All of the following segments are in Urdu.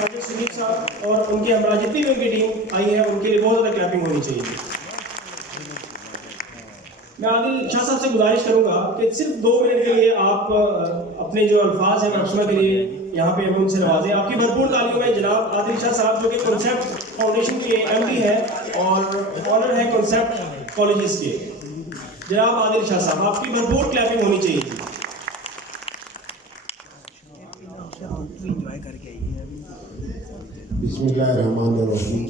ساجد سلیف صاحب اور ان کے ہمراہ جتنی بھی ان کی ٹیم آئی ہے ان کے لیے بہت زیادہ کلیپنگ ہونی چاہیے. میں عادل شاہ صاحب سے گزارش کروں گا کہ صرف 2 منٹ کے لیے آپ اپنے جو الفاظ ہیں مبسمہ کے لیے یہاں پہ ہم ان سے نوازیں. آپ کی بھرپور تعلیموں میں جناب عادل شاہ صاحب جو کہ کنسیپٹ فاؤنڈیشن کے ایم ڈی ہے اور آنر ہے کنسیپٹ کالجز کے. جناب عادل شاہ صاحب آپ کی بھرپور کلیپنگ ہونی چاہیے. بسم اللہ الرحمن الرحیم.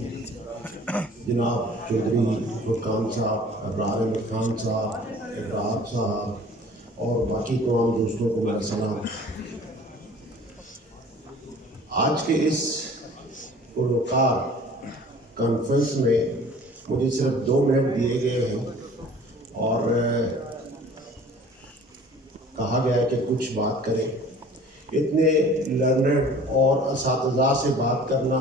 جناب چودھری فرقان صاحب، ابرار احمد خان صاحب، ابرار صاحب اور باقی تمام دوستوں کو میرا سلام. آج کے اس پروکار کانفرنس میں مجھے صرف 2 منٹ دیے گئے ہیں اور کہا گیا ہے کہ کچھ بات کریں. اتنے لرنڈ اور اساتذہ سے بات کرنا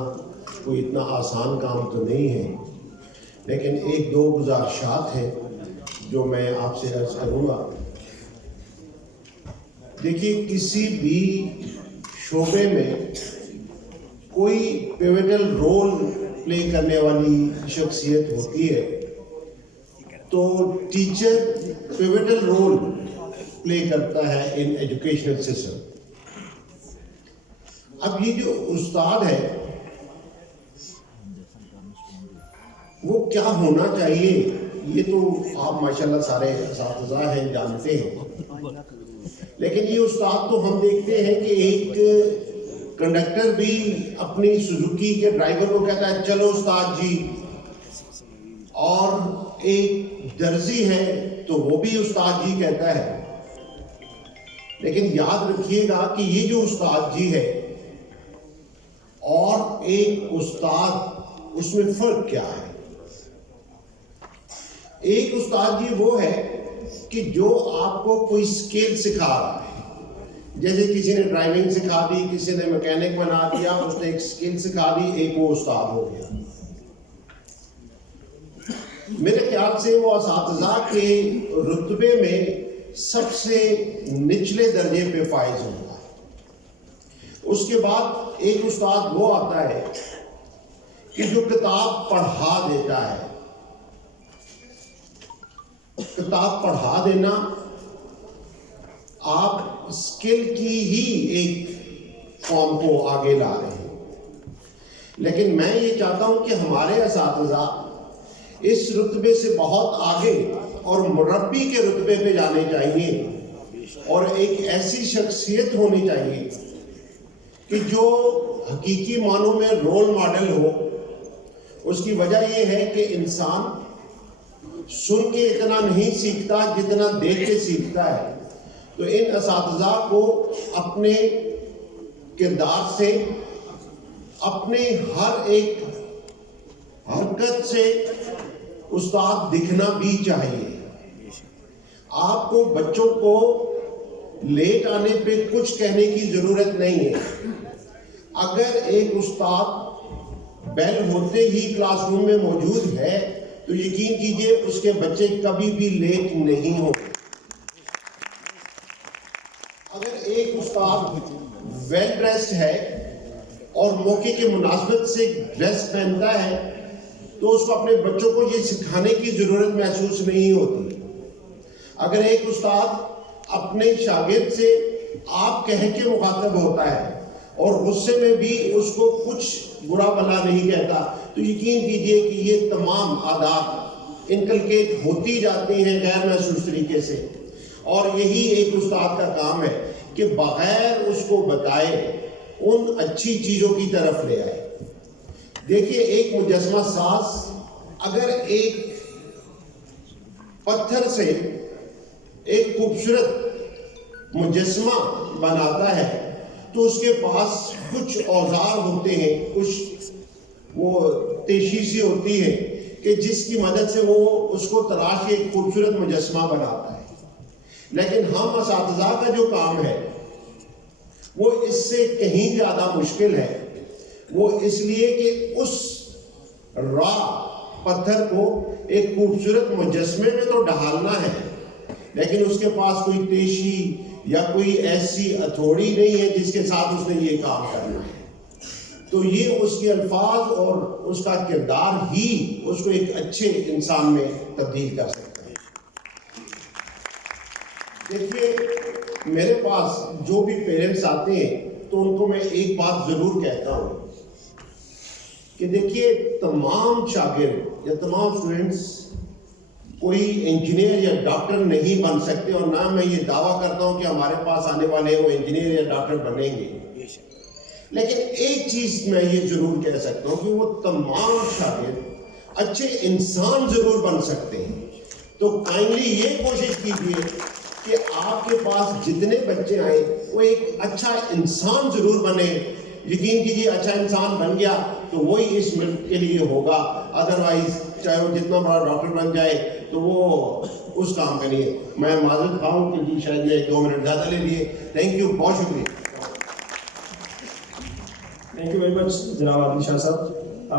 کوئی اتنا آسان کام تو نہیں ہے، لیکن 1-2 گزارشات ہیں جو میں آپ سے عرض کروں گا. دیکھیے، کسی بھی شعبے میں کوئی پیوٹل رول پلے کرنے والی شخصیت ہوتی ہے تو ٹیچر پیوٹل رول پلے کرتا ہے ان ایجوکیشنل سسٹم. اب یہ جو استاد ہے وہ کیا ہونا چاہیے یہ تو آپ ماشاءاللہ سارے اساتذہ ہیں، جانتے ہیں. لیکن یہ استاد تو ہم دیکھتے ہیں کہ ایک کنڈکٹر بھی اپنی سوزوکی کے ڈرائیور کو کہتا ہے چلو استاد جی، اور ایک درزی ہے تو وہ بھی استاد جی کہتا ہے. لیکن یاد رکھیے گا کہ یہ جو استاد جی ہے اور ایک استاد، اس میں فرق کیا ہے؟ ایک استاد جی وہ ہے کہ جو آپ کو کوئی سکل سکھا رہا ہے. جیسے کسی نے ڈرائیونگ سکھا دی، کسی نے میکینک بنا دیا، اس نے ایک سکل سکھا دی، ایک وہ استاد ہو گیا. میرے خیال سے وہ اساتذہ کے رتبے میں سب سے نچلے درجے پہ فائز ہوتا ہے. اس کے بعد ایک استاد وہ آتا ہے کہ جو کتاب پڑھا دیتا ہے. کتاب پڑھا دینا آپ اسکل کی ہی ایک فارم کو آگے لا رہے ہیں. لیکن میں یہ چاہتا ہوں کہ ہمارے اساتذہ اس رتبے سے بہت آگے اور مربی کے رتبے پہ جانے چاہیے اور ایک ایسی شخصیت ہونی چاہیے کہ جو حقیقی معنوں میں رول ماڈل ہو. اس کی وجہ یہ ہے کہ انسان سن کے اتنا نہیں سیکھتا جتنا دیکھ کے سیکھتا ہے. تو ان اساتذہ کو اپنے کردار سے، اپنے ہر ایک حرکت سے استاد دکھنا بھی چاہیے. آپ کو بچوں کو لیٹ آنے پہ کچھ کہنے کی ضرورت نہیں ہے. اگر ایک استاد بیل ہوتے ہی کلاس روم میں موجود ہے تو یقین کیجئے اس کے بچے کبھی بھی لیٹ نہیں ہوں. اگر ایک استاد ویل ڈریسڈ ہے اور موقع کے مناسبت سے ڈریس پہنتا ہے تو اس کو اپنے بچوں کو یہ سکھانے کی ضرورت محسوس نہیں ہوتی. اگر ایک استاد اپنے شاگرد سے آپ کہہ کے مخاطب ہوتا ہے اور غصے میں بھی اس کو کچھ برا بھلا نہیں کہتا تو یقین کیجئے کہ یہ تمام عادات انکلکیٹ ہوتی جاتی ہیں غیر محسوس طریقے سے. اور یہی ایک استاد کا کام ہے کہ بغیر اس کو بتائے ان اچھی چیزوں کی طرف لے آئے. دیکھیے، ایک مجسمہ ساز اگر ایک پتھر سے ایک خوبصورت مجسمہ بناتا ہے تو اس کے پاس کچھ اوزار ہوتے ہیں، کچھ وہ تیشیشی ہوتی ہے کہ جس کی مدد سے وہ اس کو تراش کے ایک خوبصورت مجسمہ بناتا ہے. لیکن ہم اساتذہ کا جو کام ہے وہ اس سے کہیں زیادہ مشکل ہے. وہ اس لیے کہ اس را پتھر کو ایک خوبصورت مجسمے میں تو ڈھالنا ہے، لیکن اس کے پاس کوئی تیشی یا کوئی ایسی ہتھوڑی نہیں ہے جس کے ساتھ اس نے یہ کام کرنا ہے. تو یہ اس کے الفاظ اور اس کا کردار ہی اس کو ایک اچھے انسان میں تبدیل کر سکتا ہے. دیکھیے میرے پاس جو بھی پیرنٹس آتے ہیں تو ان کو میں ایک بات ضرور کہتا ہوں کہ دیکھیے تمام شاگرد یا تمام اسٹوڈنٹس کوئی انجینئر یا ڈاکٹر نہیں بن سکتے، اور نہ میں یہ دعویٰ کرتا ہوں کہ ہمارے پاس آنے والے وہ انجینئر یا ڈاکٹر بنیں گے. لیکن ایک چیز میں یہ ضرور کہہ سکتا ہوں کہ وہ تمام شاگرد اچھے انسان ضرور بن سکتے ہیں. تو کائنڈلی یہ کوشش کیجیے کہ آپ کے پاس جتنے بچے آئیں وہ ایک اچھا انسان ضرور بنے. یقین کیجیے اچھا انسان بن گیا تو وہی اس ملک کے لیے ہوگا، ادروائز چاہے وہ جتنا بڑا ڈاکٹر بن جائے تو وہ اس کام کا نہیں ہے. میں معذرت خواہ ہوں کہ جی شاید میں 2 منٹ زیادہ لے لیے. تھینک یو، بہت شکریہ. تھینک یو ویری مچ جناب عادل شاہ صاحب.